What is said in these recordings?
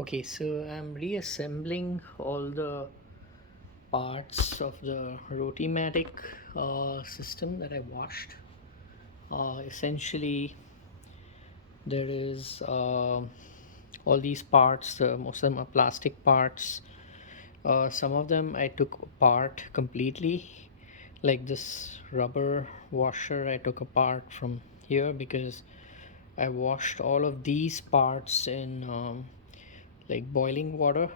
Okay, so I'm reassembling all the parts of the Rotimatic system that I washed. Essentially, there is all these parts, most of them are plastic parts. Some of them I took apart completely, like this rubber washer I took apart from here because I washed all of these parts in like boiling water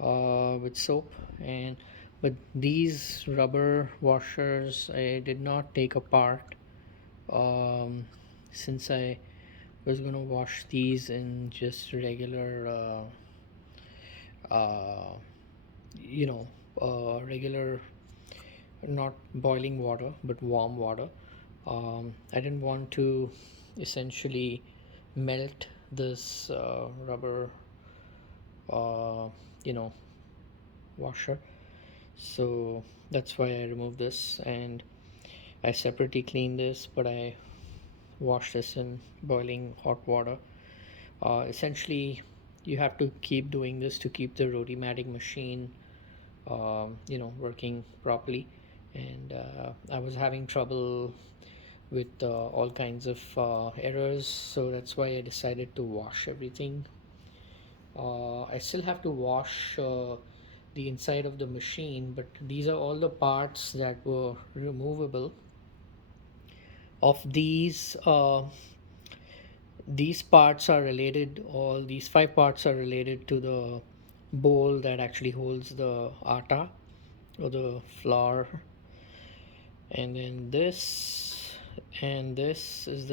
with soap. And but these rubber washers I did not take apart, um, since I was gonna wash these in just regular uh, you know regular, not boiling water but warm water. I didn't want to essentially melt this rubber uh, you know washer, so that's why I removed this. And I separately cleaned this, but I washed this in boiling hot water. Essentially, you have to keep doing this to keep the Rotimatic machine working properly. And I was having trouble with all kinds of errors, so that's why I decided to wash everything. I still have to wash the inside of the machine, but these are all the parts that were removable. Of these parts are related, all these five parts are related to the bowl that actually holds the atta or the flour. And then this and this is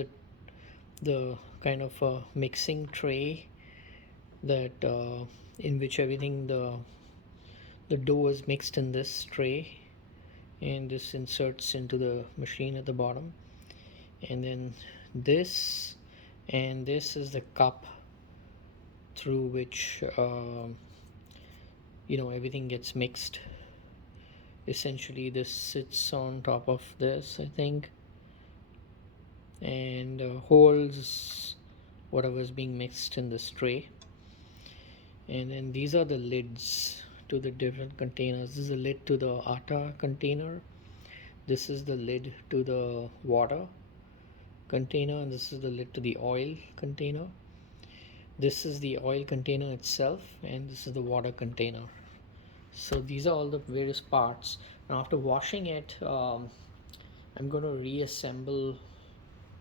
the kind of a mixing tray that in which everything the dough is mixed in this tray, and this inserts into the machine at the bottom. And then this and this is the cup through which everything gets mixed. Essentially, this sits on top of this, I think, and holds whatever is being mixed in this tray. And then these are the lids to the different containers. This is the lid to the atta container, this is the lid to the water container, and this is the lid to the oil container. This is the oil container itself, and this is the water container. So these are all the various parts. Now after washing it, I'm going to reassemble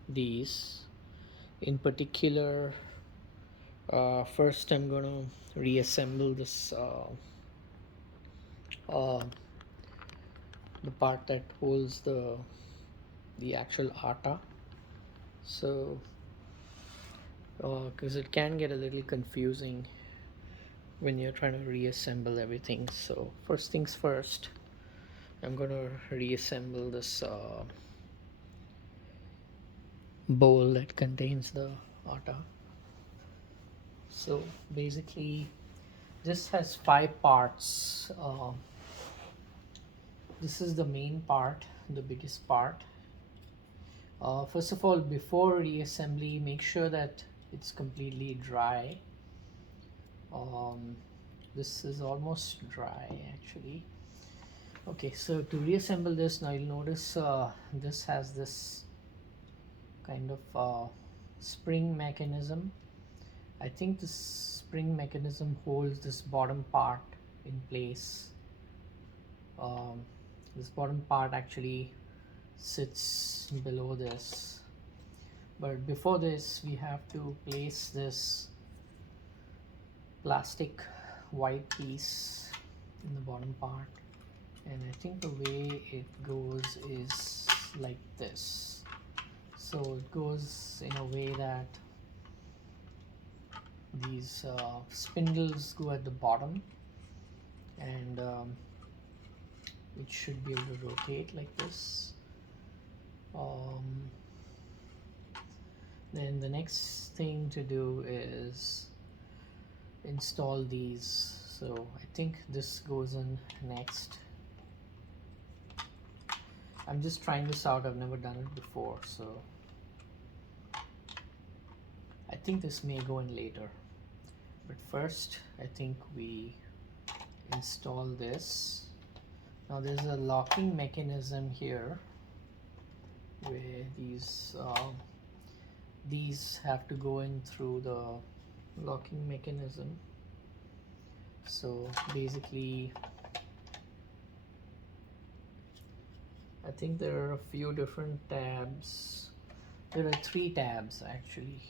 these. In particular, first I'm going to reassemble this uh, the part that holds the actual atta. So because it can get a little confusing when you're trying to reassemble everything. So first things first, I'm going to reassemble this bowl that contains the atta. So basically this has five parts. This is the main part, the biggest part. First of all, before reassembly, make sure that it's completely dry. This is almost dry actually. Okay, so to reassemble this, now you'll notice this has this kind of spring mechanism. I think this spring mechanism holds this bottom part in place. This bottom part actually sits below this, but before this we have to place this plastic white piece in the bottom part. And I think the way it goes is like this. So it goes in a way that these spindles go at the bottom, and it should be able to rotate like this. Then the next thing to do is install these. So I think this goes in next. I'm just trying this out, I've never done it before, so I think this may go in later. But first I think we install this. Now there's a locking mechanism here where these have to go in through the locking mechanism. So basically I think there are a few different tabs. There are 3 tabs actually.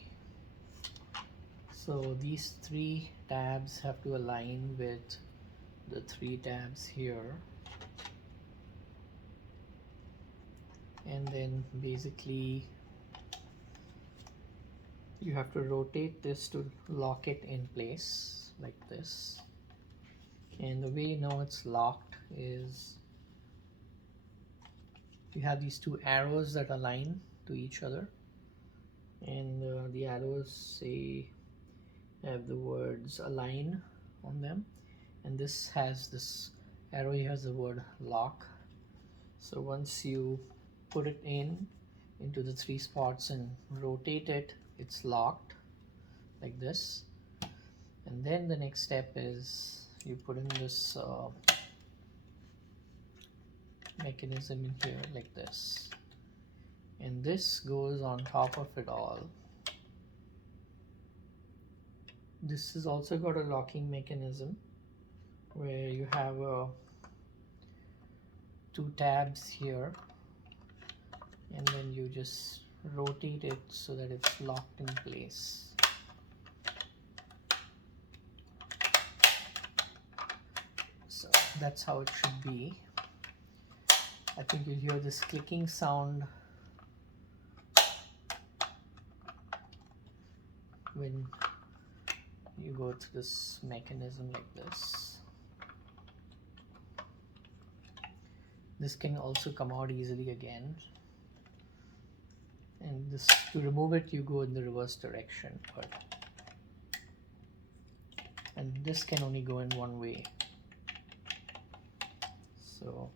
So these 3 tabs have to align with the 3 tabs here. And then basically you have to rotate this to lock it in place like this. And the way you know it's locked is you have these 2 arrows that align to each other, and the arrows have the words align on them, and this arrow here has the word lock. So once you put it into the 3 spots and rotate it, it's locked like this. And then the next step is you put in this mechanism in here like this, and this goes on top of it all. This has also got a locking mechanism where you have 2 tabs here, and then you just rotate it so that it's locked in place. So that's how it should be. I think you'll hear this clicking sound when you go through this mechanism like this. This can also come out easily again, and this, to remove it, you go in the reverse direction, and this can only go in one way. So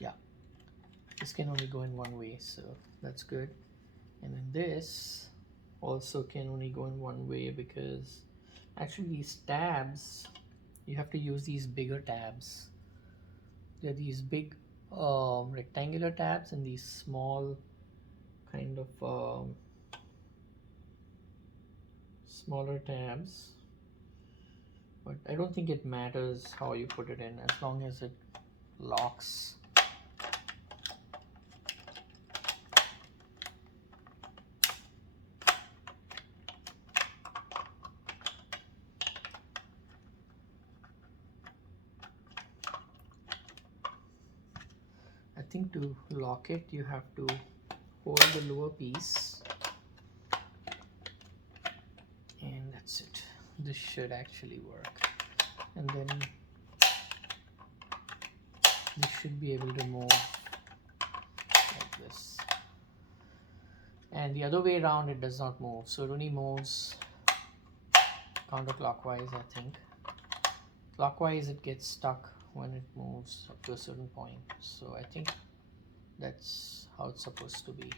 yeah, this can only go in one way, so that's good. And then this also can only go in one way, because actually these tabs, you have to use these bigger tabs. They're these big rectangular tabs and these small kind of smaller tabs, but I don't think it matters how you put it in as long as it locks. I think to lock it you have to hold the lower piece, and that's it. This should actually work, and then this should be able to move like this, and the other way around it does not move, so it only moves counterclockwise. I think clockwise it gets stuck when it moves up to a certain point, so I think that's how it's supposed to be.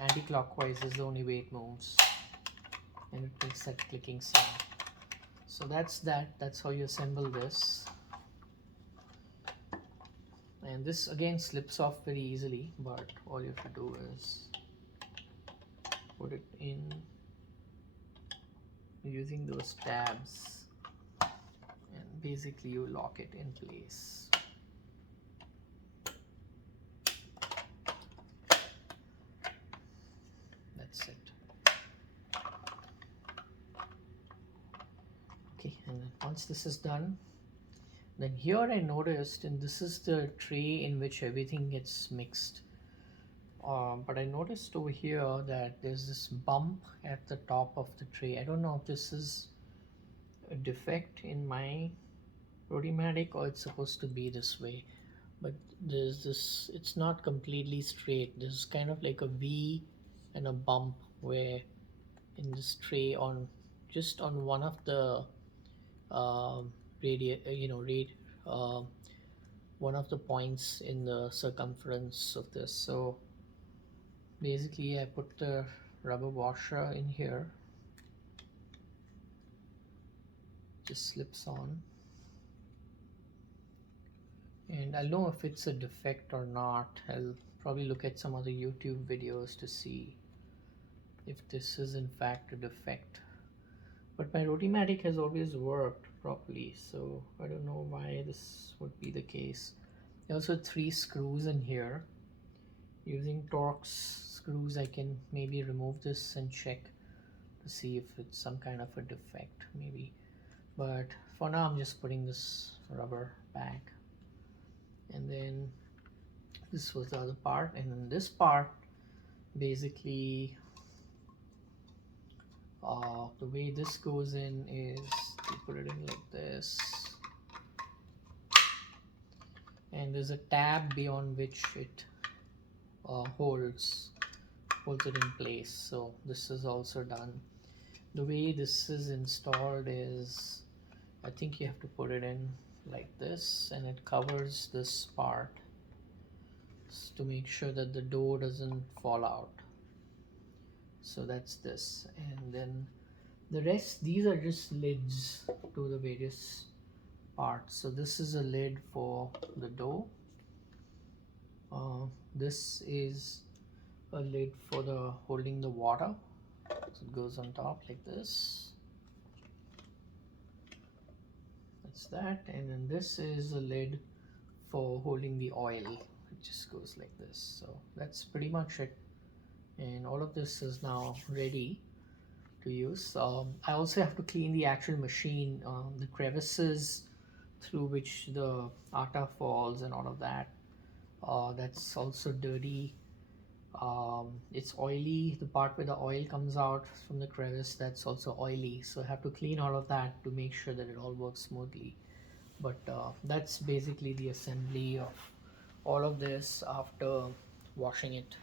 Anti-clockwise is the only way it moves, and it makes that clicking sound. So that's how you assemble this. And this again slips off very easily, but all you have to do is put it in using those tabs, and basically you lock it in place. That's it. Okay, and then once this is done, then here I noticed, and this is the tray in which everything gets mixed, but I noticed over here that there's this bump at the top of the tray. I don't know if this is a defect in my Rotimatic or it's supposed to be this way, but there's this, it's not completely straight. There's kind of like a V and a bump where in this tray, on just on one of the one of the points in the circumference of this. So basically I put the rubber washer in here, just slips on, and I'll know if it's a defect or not. I'll probably look at some other YouTube videos to see if this is in fact a defect. But my Rotimatic has always worked properly, so I don't know why this would be the case. There are also 3 screws in here. Using Torx screws I can maybe remove this and check to see if it's some kind of a defect maybe. But for now I'm just putting this rubber back. And then this was the other part, and then this part basically the way this goes in is you put it in like this, and there's a tab beyond which it holds it in place. So this is also done. The way this is installed is, I think you have to put it in like this, and it covers this part to make sure that the dough doesn't fall out. So that's this, and then the rest, these are just lids to the various parts. So this is a lid for the dough. This is a lid for the holding the water. So it goes on top like this. That's that. And then this is a lid for holding the oil. It just goes like this. So that's pretty much it. And all of this is now ready to use. I also have to clean the actual machine, the crevices through which the atta falls and all of that. That's also dirty. It's oily. The part where the oil comes out from the crevice, that's also oily. So I have to clean all of that to make sure that it all works smoothly. But that's basically the assembly of all of this after washing it.